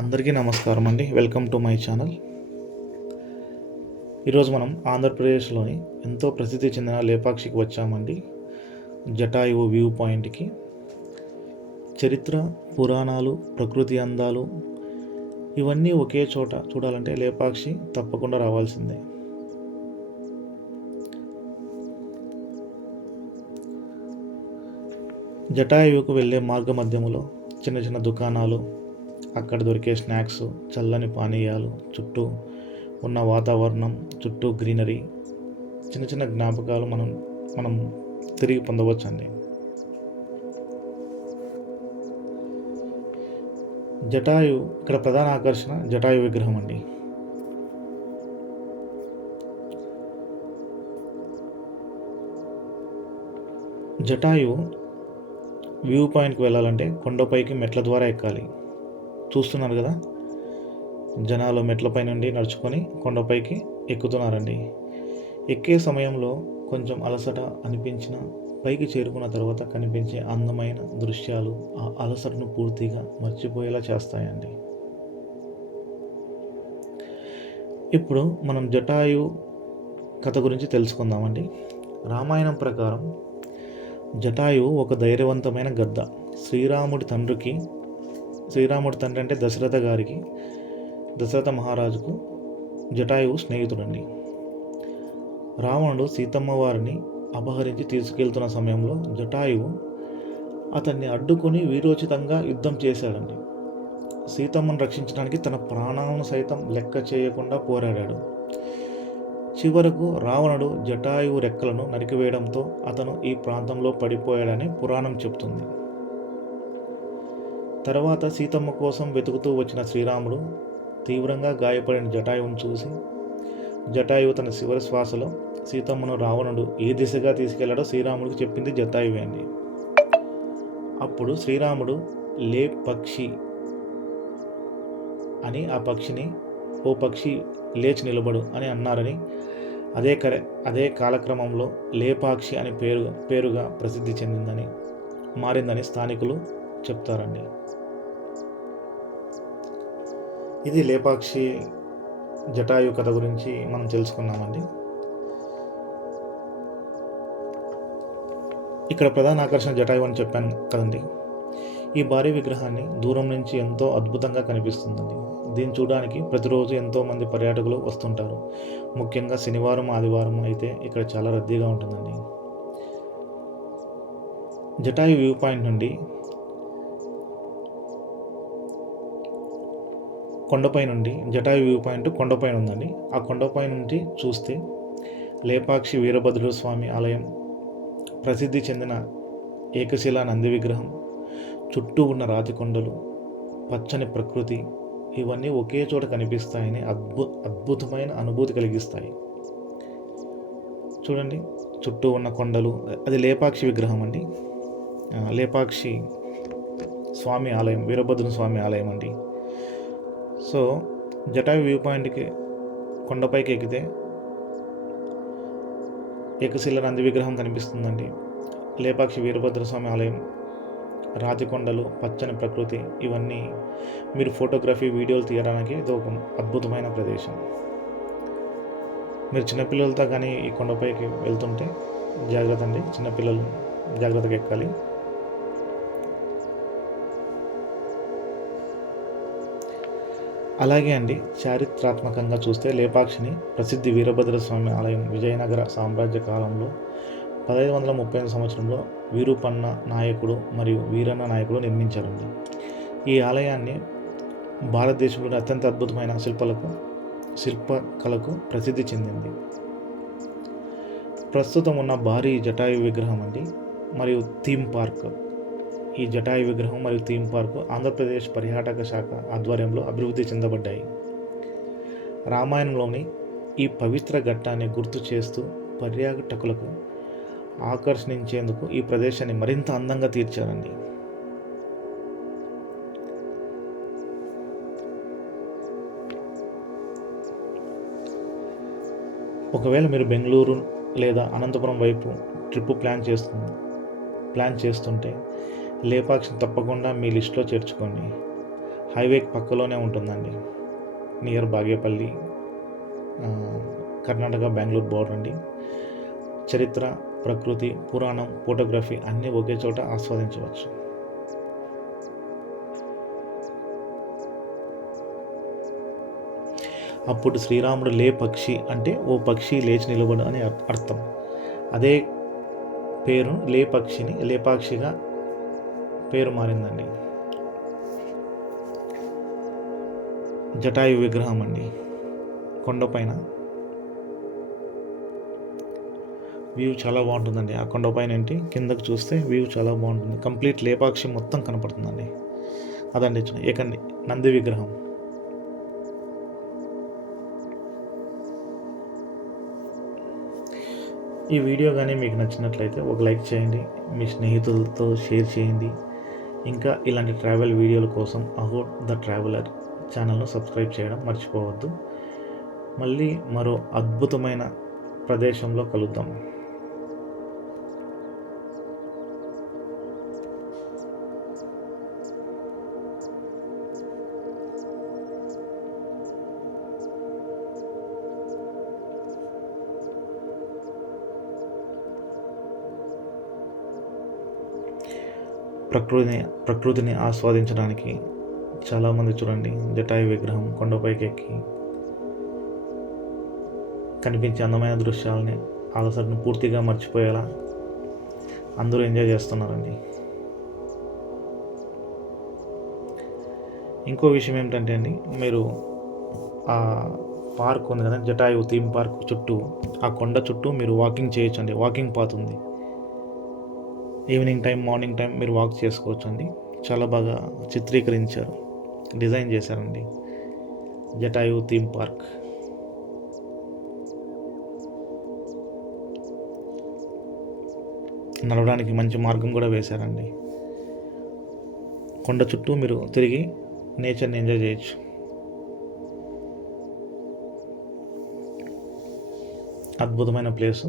అందరికీ నమస్కారం అండి. Welcome to my channel. ఈరోజు మనం ఆంధ్రప్రదేశ్లోని ఎంతో ప్రసిద్ధి చెందిన లేపాక్షికి వచ్చామండి. జటాయువు వ్యూ పాయింట్కి. చరిత్ర, పురాణాలు, ప్రకృతి అందాలు ఇవన్నీ ఒకే చోట చూడాలంటే లేపాక్షి తప్పకుండా రావాల్సిందే. జటాయువుకు వెళ్ళే మార్గ మధ్యములో చిన్న చిన్న దుకాణాలు, అక్కడ దొరికే స్నాక్స్, చల్లని పానీయాలు, చుట్టూ ఉన్న వాతావరణం, చుట్టూ గ్రీనరీ, చిన్న చిన్న జ్ఞాపకాలు మనం తిరిగి పొందవచ్చండి. జటాయు ఇక్కడ ప్రధాన ఆకర్షణ జటాయు విగ్రహం అండి. జటాయు వ్యూ పాయింట్కి వెళ్ళాలంటే కొండపైకి మెట్ల ద్వారా ఎక్కాలి. చూస్తున్నారు కదా, జనాలు మెట్లపై నుండి నడుచుకొని కొండపైకి ఎక్కుతున్నారండి. ఎక్కే సమయంలో కొంచెం అలసట అనిపించిన పైకి చేరుకున్న తర్వాత కనిపించే అందమైన దృశ్యాలు ఆ అలసటను పూర్తిగా మర్చిపోయేలా చేస్తాయండి. ఇప్పుడు మనం జటాయు కథ గురించి తెలుసుకుందామండి. రామాయణం ప్రకారం జటాయువు ఒక ధైర్యవంతమైన గద్ద. శ్రీరాముడి తండ్రి అంటే దశరథ మహారాజుకు జటాయువు స్నేహితుడండి. రావణుడు సీతమ్మ వారిని అపహరించి తీసుకెళ్తున్న సమయంలో జటాయువు అతన్ని అడ్డుకొని వీరోచితంగా యుద్ధం చేశాడండి. సీతమ్మను రక్షించడానికి తన ప్రాణాలను సైతం లెక్క చేయకుండా పోరాడాడు. చివరకు రావణుడు జటాయువు రెక్కలను నరికివేయడంతో అతను ఈ ప్రాంతంలో పడిపోయాడని పురాణం చెప్తుంది. తర్వాత సీతమ్మ కోసం వెతుకుతూ వచ్చిన శ్రీరాముడు తీవ్రంగా గాయపడిన జటాయువును చూసి, జటాయువు తన చివరి శ్వాసలో సీతమ్మను రావణుడు ఏ దిశగా తీసుకెళ్లాడో శ్రీరాముడికి చెప్పింది జటాయువే అండి. అప్పుడు శ్రీరాముడు లే పక్షి అని ఆ పక్షిని, ఓ పక్షి లేచి నిలబడు అని అన్నారని, అదే కాలక్రమంలో లేపాక్షి అని పేరుగా ప్రసిద్ధి మారిందని స్థానికులు చెప్తారండి. ఇది లేపాక్షి జటాయు కథ గురించి మనం తెలుసుకున్నామండి. ఇక్కడ ప్రధాన ఆకర్షణ జటాయు అని చెప్పాను కదండి. ఈ భారీ విగ్రహాన్ని దూరం నుంచి ఎంతో అద్భుతంగా కనిపిస్తుందండి. దీన్ని చూడడానికి ప్రతిరోజు ఎంతోమంది పర్యాటకులు వస్తుంటారు. ముఖ్యంగా శనివారం, ఆదివారం అయితే ఇక్కడ చాలా రద్దీగా ఉంటుందండి. జటాయు వ్యూ పాయింట్ నుండి జటాయు వ్యూ పాయింట్ కొండపైన ఉందండి. ఆ కొండపై నుండి చూస్తే లేపాక్షి వీరభద్రుడు స్వామి ఆలయం, ప్రసిద్ధి చెందిన ఏకశిలా నంది విగ్రహం, చుట్టూ ఉన్న రాతి కొండలు, పచ్చని ప్రకృతి ఇవన్నీ ఒకే చోట కనిపిస్తాయని అద్భుతమైన అనుభూతి కలిగిస్తాయి. చూడండి, చుట్టూ ఉన్న కొండలు, అది లేపాక్షి విగ్రహం అండి. లేపాక్షి స్వామి ఆలయం, వీరభద్రుని స్వామి ఆలయం అండి. సో జటాయు వ్యూ పాయింట్కి కొండపైకి ఎక్కితే ఏకశిల నంది విగ్రహం కనిపిస్తుందండి. లేపాక్షి వీరభద్ర స్వామి ఆలయం, రాతి కొండలు, పచ్చని ప్రకృతి ఇవన్నీ మీరు ఫోటోగ్రఫీ, వీడియోలు తీయడానికి ఇది ఒక అద్భుతమైన ప్రదేశం. మీరు చిన్నపిల్లలతో కానీ ఈ కొండపైకి వెళ్తుంటే జాగ్రత్త అండి, చిన్నపిల్లలు జాగ్రత్తగా ఎక్కాలి. అలాగే అండి, చారిత్రాత్మకంగా చూస్తే లేపాక్షిని ప్రసిద్ధి వీరభద్ర స్వామి ఆలయం విజయనగర సామ్రాజ్య కాలంలో 1530 సంవత్సరంలో వీరుపన్న నాయకుడు మరియు వీరన్న నాయకుడు నిర్మించారండి. ఈ ఆలయాన్ని భారతదేశంలోని అత్యంత అద్భుతమైన శిల్పకళకు ప్రసిద్ధి చెందింది. ప్రస్తుతం ఉన్న భారీ జటాయు విగ్రహం అండి మరియు థీమ్ పార్క్, ఈ జటాయు విగ్రహం మరియు థీమ్ పార్క్ ఆంధ్రప్రదేశ్ పర్యాటక శాఖ ఆధ్వర్యంలో అభివృద్ధి చెందబడ్డాయి. రామాయణంలోని ఈ పవిత్ర ఘట్టాన్ని గుర్తు చేస్తూ పర్యాటకులకు ఆకర్షించేందుకు ఈ ప్రదేశాన్ని మరింత అందంగా తీర్చారండి. ఒకవేళ మీరు బెంగళూరు లేదా అనంతపురం వైపు ట్రిప్ ప్లాన్ చేస్తుంటే లేపాక్షిని తప్పకుండా మీ లిస్టులో చేర్చుకోండి. హైవేకి పక్కలోనే ఉంటుందండి, నియర్ బాగేపల్లి, కర్ణాటక బెంగళూరు బోర్డర్ అండి. చరిత్ర, ప్రకృతి, పురాణం, ఫోటోగ్రఫీ అన్నీ ఒకే చోట ఆస్వాదించవచ్చు. అప్పుడు శ్రీరాముడు లే పక్షి అంటే ఓ పక్షి లేచి నిలబడు అని అర్థం. అదే పేరు లే పక్షిని లేపాక్షిగా పేరు మారిందండి. జటాయు విగ్రహం అండి, కొండపైన వ్యూ చాలా బాగుంటుందండి. ఆ కొండపైన ఏంటి కిందకు చూస్తే వ్యూ చాలా బాగుంటుంది. కంప్లీట్ లేపాక్షి మొత్తం కనపడుతుందండి. అదండి ఏకండి నంది విగ్రహం. ఈ వీడియో కానీ మీకు నచ్చినట్లయితే ఒక లైక్ చేయండి, మీ స్నేహితులతో షేర్ చేయండి. ఇంకా ఇలాంటి ట్రావెల్ వీడియోల కోసం అహోట్ ద ట్రావెలర్ ఛానల్ను సబ్స్క్రైబ్ చేయడం మర్చిపోవద్దు. మళ్ళీ మరో అద్భుతమైన ప్రదేశంలో కలుద్దాం. ప్రకృతిని ఆస్వాదించడానికి చాలామంది చూడండి జటాయు విగ్రహం కొండపైకి ఎక్కి కనిపించే అందమైన దృశ్యాలని అలసటను పూర్తిగా మర్చిపోయేలా అందరూ ఎంజాయ్ చేస్తున్నారండి. ఇంకో విషయం ఏమిటంటే అండి, మీరు ఆ పార్క్ ఉంది కదా జటాయు థీమ్ పార్క్ చుట్టూ, ఆ కొండ చుట్టూ మీరు వాకింగ్ చేయొచ్చండి. వాకింగ్ పాత్ ఉంది. ఈవినింగ్ టైం, మార్నింగ్ టైం మీరు వాక్ చేసుకోవచ్చు అండి. చాలా బాగా చిత్రీకరించారు, డిజైన్ చేశారండి జటాయు థీమ్ పార్క్. నడవడానికి మంచి మార్గం కూడా వేశారండి. కొండ చుట్టూ మీరు తిరిగి నేచర్ని ఎంజాయ్ చేయొచ్చు. అద్భుతమైన ప్లేసు.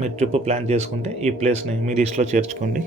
మీరు ట్రిప్ ప్లాన్ చేసుకుంటే ఈ ప్లేస్ని మీ లిస్ట్లో చేర్చుకోండి.